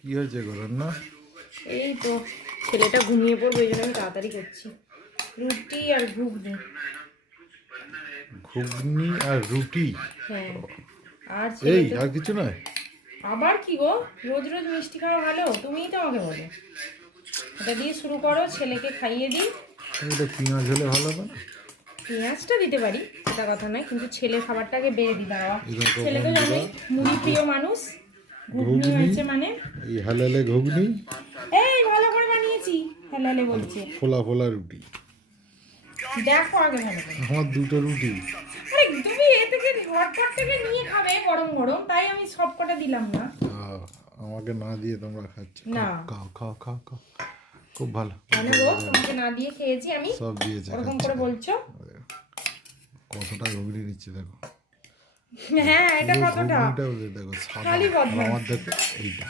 কি হয়েছে করার না? এই তো ছেলেটা ঘুমিয়ে পড়বে, এই জন্য আমি তাড়াতাড়ি করছি। রুটি আর ঘুগনি। ঘুগনি আর রুটি? হ্যাঁ। আর এই ছেলে আর কিছু নয়? আবার কি গো, রোজ রোজ মিষ্টি খাওয়া ভালো? তুমিই তো আমাকে বলো। এটা দিয়ে শুরু করো, ছেলেকে খাইয়ে দিই। এটা পেঁয়াজ হলে ভালো না? পেঁয়াজটা দিতে পারি, সেটা কথা নয়, কিন্তু ছেলে খাবারটাকে বেড়ে দিই। দাঁড়াও, দেখো ছেলে তো বন্ধুরা, জানোই মুড়ি প্রিয় মানুষ। ঘুগনি ঘুগনি হয়েছে মানে এই হালালে ঘুগনি, এই ভালো করে বানিয়েছি। হেলালে বলছে, ফোলা ফোলা রুটি। দেখো আগে ভালো করে। আমার দুটো রুটি। আরে তুমি এ থেকে হটপট থেকে নিয়ে খাবে গরম গরম, তাই আমি সব কটা দিলাম না। আমাকে না দিয়ে তোমরা খাচ্ছ? না, খাও খাও খাও খাও, খুব ভালো। কেন গো, তোমাকে না দিয়ে খেয়েছি আমি? সব দিয়েছে, ওরকম করে বলছো? কতটা ঘুগনি নিচ্ছে দেখো। হ্যাঁ, এটা কতটা? ঘুগনিটাও দেখো সাদা, খালি বদমাইশ। আমার দেখো এইটা।